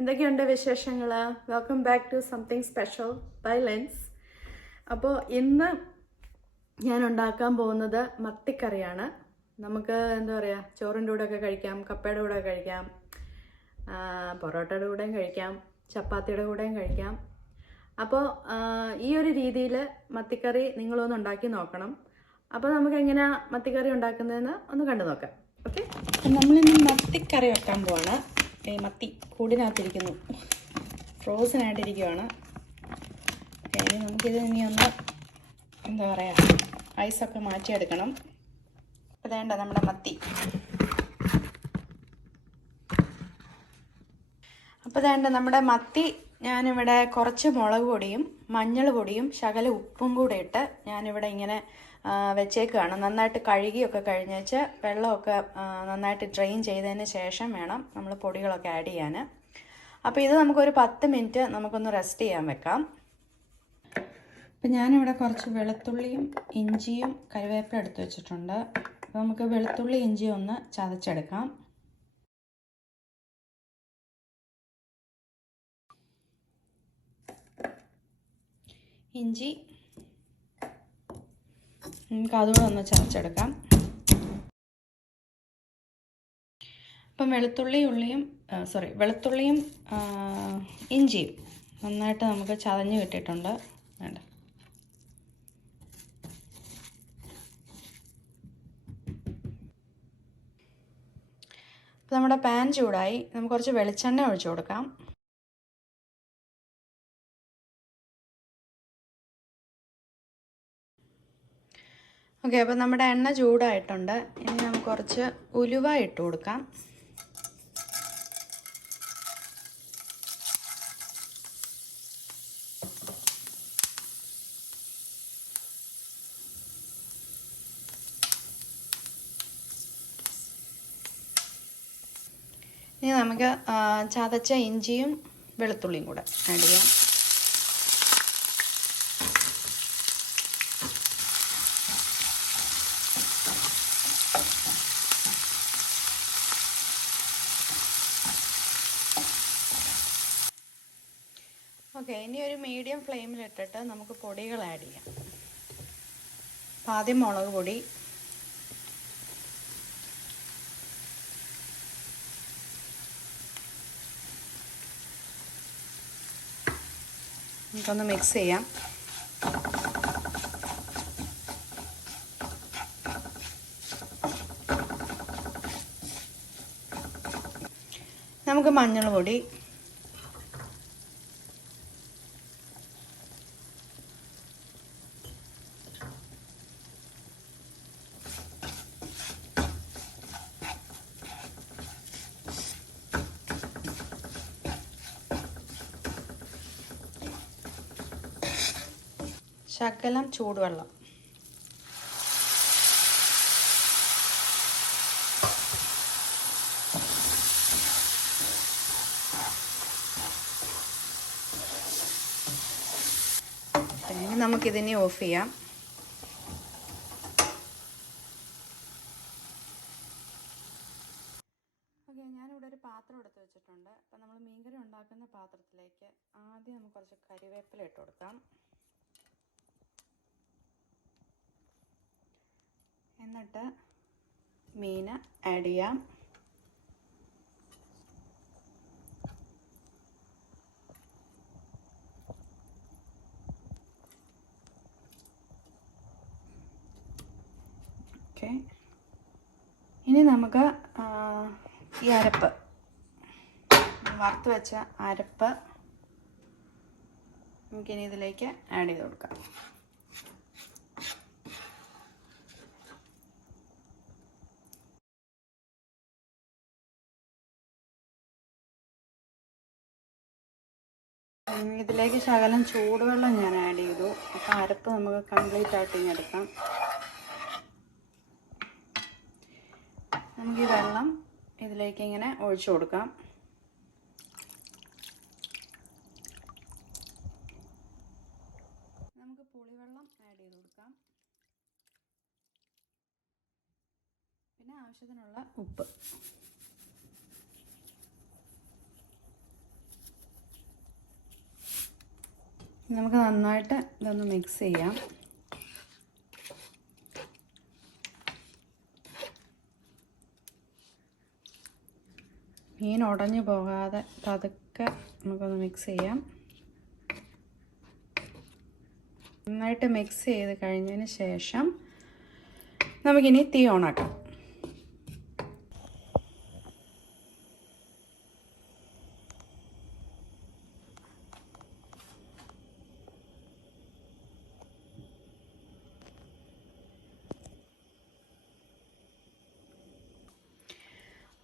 എന്തൊക്കെയുണ്ട് വിശേഷങ്ങൾ? Welcome back to something special by lens. അപ്പോൾ ഇന്ന് ഞാൻ ഉണ്ടാക്കാൻ പോകുന്നത് മത്തിക്കറിയാണ്. നമുക്ക് എന്താ പറയുക, ചോറിൻ്റെ കൂടെയൊക്കെ കഴിക്കാം, കപ്പയുടെ കൂടെ കഴിക്കാം, പൊറോട്ടയുടെ കൂടെയും കഴിക്കാം, ചപ്പാത്തിയുടെ കൂടെയും കഴിക്കാം. അപ്പോൾ ഈ ഒരു രീതിയിൽ മത്തിക്കറി നിങ്ങളൊന്ന് ഉണ്ടാക്കി നോക്കണം. അപ്പോൾ നമുക്ക് എങ്ങനെയാണ് മത്തിക്കറി ഉണ്ടാക്കുന്നതെന്ന് ഒന്ന് കണ്ടു നോക്കാം. ഓക്കെ, നമ്മളിന്ന് മത്തിക്കറി വെക്കാൻ പോവാണ്. ഈ മത്തി കൂടിനകത്തിരിക്കുന്നു, ഫ്രോസൺ ആയിട്ടിരിക്കുവാണ്. ഇനി നമുക്കിത് ഇനി ഒന്ന് എന്താ പറയുക, ഐസൊക്കെ മാറ്റിയെടുക്കണം. അപ്പോൾ വേണ്ട നമ്മുടെ മത്തി. അപ്പോൾ വേണ്ട നമ്മുടെ മത്തി ഞാനിവിടെ കുറച്ച് മുളക് പൊടിയും മഞ്ഞൾ പൊടിയും ശകല ഉപ്പും കൂടെ ഇട്ട് ഞാനിവിടെ ഇങ്ങനെ വെച്ചേക്കുകയാണ്. നന്നായിട്ട് കഴുകിയൊക്കെ കഴിഞ്ഞേച്ച് വെള്ളമൊക്കെ നന്നായിട്ട് ഡ്രെയിൻ ചെയ്തതിന് ശേഷം വേണം നമ്മൾ പൊടികളൊക്കെ ആഡ് ചെയ്യാൻ. അപ്പോൾ ഇത് നമുക്കൊരു 10 മിനിറ്റ് നമുക്കൊന്ന് റെസ്റ്റ് ചെയ്യാൻ വെക്കാം. അപ്പം ഞാനിവിടെ കുറച്ച് വെളുത്തുള്ളിയും ഇഞ്ചിയും കറിവേപ്പില എടുത്ത് വെച്ചിട്ടുണ്ട്. അപ്പോൾ നമുക്ക് വെളുത്തുള്ളി ഇഞ്ചിയും ഒന്ന് ചതച്ചെടുക്കാം. ഇഞ്ചി നമുക്ക് അതുകൂടെ ഒന്ന് ചതച്ചെടുക്കാം. അപ്പം വെളുത്തുള്ളിയും ഇഞ്ചിയും നന്നായിട്ട് നമുക്ക് ചതഞ്ഞ് കിട്ടിയിട്ടുണ്ട്. വേണ്ട, അപ്പം നമ്മുടെ പാൻ ചൂടായി, നമുക്ക് കുറച്ച് വെളിച്ചെണ്ണ ഒഴിച്ചു കൊടുക്കാം. ഓക്കെ, അപ്പോൾ നമ്മുടെ എണ്ണ ചൂടായിട്ടുണ്ട്. ഇനി നമുക്ക് കുറച്ച് ഉലുവ ഇട്ട് കൊടുക്കാം. ഇനി നമുക്ക് ചതച്ച ഇഞ്ചിയും വെളുത്തുള്ളിയും കൂടെ ആഡ് ചെയ്യാം. ഓക്കെ, ഇനി ഒരു മീഡിയം ഫ്ലെയിമിലിട്ടിട്ട് നമുക്ക് പൊടികൾ ആഡ് ചെയ്യാം. അപ്പോൾ ആദ്യം മുളക് പൊടി, നമുക്കൊന്ന് മിക്സ് ചെയ്യാം. നമുക്ക് മഞ്ഞൾ പൊടി, ശകലം ചൂടുവെള്ളം, ഇനി നമുക്കിതിനെ ഓഫ് ചെയ്യാം. ഓക്കെ, ഞാനിവിടെ ഒരു പാത്രം എടുത്ത് വെച്ചിട്ടുണ്ട്. അപ്പം നമ്മൾ മീൻകറി ഉണ്ടാക്കുന്ന പാത്രത്തിലേക്ക് ആദ്യം നമുക്ക് കുറച്ച് കറിവേപ്പില ഇട്ട് കൊടുക്കാം. എന്നിട്ട് മീൻ ആഡ് ചെയ്യാം. ഓക്കെ, ഇനി നമുക്ക് ഈ അരപ്പ്, വറുത്ത് വെച്ച അരപ്പ് നമുക്കിനി ഇതിലേക്ക് ആഡ് ചെയ്ത് കൊടുക്കാം. ഇതിലേക്ക് ശകലം ചൂടുവെള്ളം ഞാൻ ആഡ് ചെയ്തു. അപ്പോൾ അരപ്പ് നമുക്ക് കംപ്ലീറ്റ് ആയിട്ട് ഇങ്ങനെ എടുക്കാം. നമുക്ക് ഈ വെള്ളം ഇതിലേക്ക് ഇങ്ങനെ ഒഴിച്ചു കൊടുക്കാം. നമുക്ക് പുളിവെള്ളം ആഡ് ചെയ്ത് കൊടുക്കാം. പിന്നെ ആവശ്യത്തിനുള്ള ഉപ്പ്. നമുക്ക് നന്നായിട്ട് ഇതൊന്ന് മിക്സ് ചെയ്യാം. മീൻ ഉടഞ്ഞു പോകാതെ പതുക്കെ നമുക്കൊന്ന് മിക്സ് ചെയ്യാം. നന്നായിട്ട് മിക്സ് ചെയ്ത് കഴിഞ്ഞതിന് ശേഷം നമുക്കിനി തീ ഓണാക്കാം.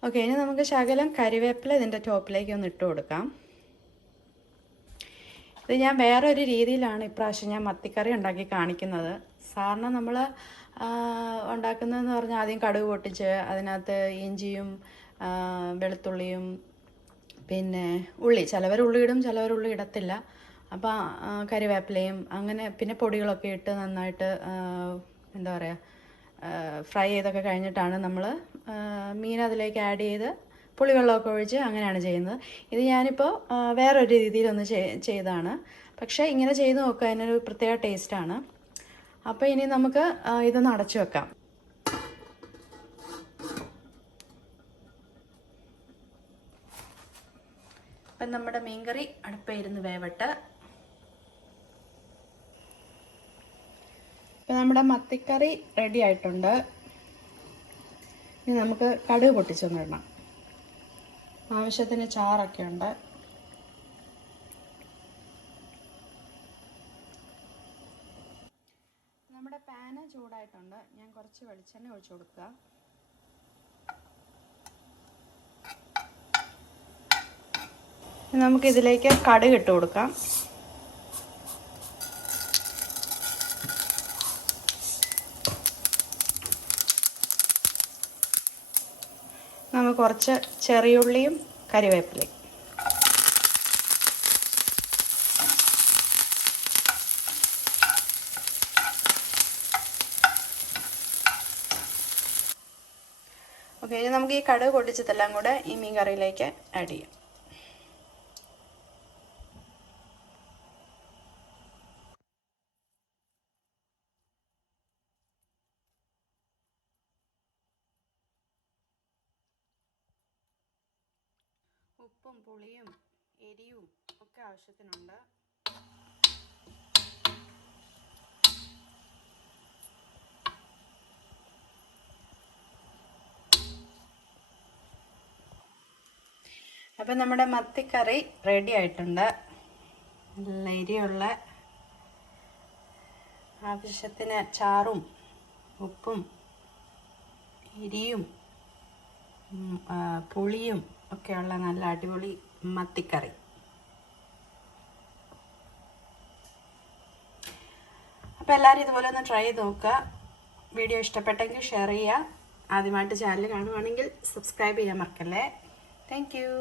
ഓക്കെ, ഇനി നമുക്ക് ശകലം കരിവേപ്പില ഇതിൻ്റെ ടോപ്പിലേക്ക് ഒന്ന് ഇട്ട് കൊടുക്കാം. ഇത് ഞാൻ വേറൊരു രീതിയിലാണ് ഇപ്രാവശ്യം ഞാൻ മത്തിക്കറി ഉണ്ടാക്കി കാണിക്കുന്നത്. സാധാരണ നമ്മൾ ഉണ്ടാക്കുന്നതെന്ന് പറഞ്ഞാൽ ആദ്യം കടുക് പൊട്ടിച്ച് അതിനകത്ത് ഇഞ്ചിയും വെളുത്തുള്ളിയും പിന്നെ ഉള്ളി, ചിലവർ ഉള്ളി ഇടും ചിലവർ ഉള്ളി ഇടത്തില്ല. അപ്പോൾ കരിവേപ്പിലയും അങ്ങനെ പിന്നെ പൊടികളൊക്കെ ഇട്ട് നന്നായിട്ട് എന്താ പറയുക ഫ്രൈ ചെയ്തൊക്കെ കഴിഞ്ഞിട്ടാണ് നമ്മൾ മീൻ അതിലേക്ക് ആഡ് ചെയ്ത് പുളിവെള്ളമൊക്കെ ഒഴിച്ച് അങ്ങനെയാണ് ചെയ്യുന്നത്. ഇത് ഞാനിപ്പോൾ വേറൊരു രീതിയിലൊന്ന് ചെയ്തതാണ്. പക്ഷേ ഇങ്ങനെ ചെയ്ത് നോക്കുക, അതിനൊരു പ്രത്യേക ടേസ്റ്റാണ്. അപ്പോൾ ഇനി നമുക്ക് ഇതൊന്ന് അടച്ചു വെക്കാം. അപ്പം നമ്മുടെ മീൻകറി അടുപ്പിലിരുന്ന് വേവട്ടെ. ഇപ്പം നമ്മുടെ മത്തിക്കറി റെഡി ആയിട്ടുണ്ട്. ഇനി നമുക്ക് കടുക് പൊട്ടിച്ചൊന്നിടണം. ആവശ്യത്തിന് ചാറൊക്കെ ഉണ്ട്. നമ്മുടെ പാന് ചൂടായിട്ടുണ്ട്. ഞാൻ കുറച്ച് വെളിച്ചെണ്ണ ഒഴിച്ചു കൊടുക്കുക. നമുക്കിതിലേക്ക് കടുക് ഇട്ട് കൊടുക്കാം. നമുക്ക് കുറച്ച് ചെറിയുള്ളിയും കറിവേപ്പിലയും. ഓക്കെ, ഇനി നമുക്ക് ഈ കടുക് പൊട്ടിച്ചതെല്ലാം കൂടെ ഈ മീൻ കറിയിലേക്ക് ആഡ് ചെയ്യാം. ഉപ്പും പുളിയും എരിവും ഒക്കെ ആവശ്യത്തിനുണ്ട്. അപ്പം നമ്മുടെ മത്തിക്കറി റെഡി ആയിട്ടുണ്ട്. നല്ല എരിയുള്ള, ആവശ്യത്തിന് ചാറും ഉപ്പും എരിയും പുളിയും ഒക്കെയുള്ള നല്ല അടിപൊളി മത്തിക്കറി. അപ്പോൾ എല്ലാവരും ഇതുപോലെ ഒന്ന് ട്രൈ ചെയ്ത് നോക്കുക. വീഡിയോ ഇഷ്ടപ്പെട്ടെങ്കിൽ ഷെയർ ചെയ്യുക. ആദ്യമായിട്ട് ചാനൽ കാണുവാണെങ്കിൽ സബ്സ്ക്രൈബ് ചെയ്യാൻ മറക്കല്ലേ. Thank you.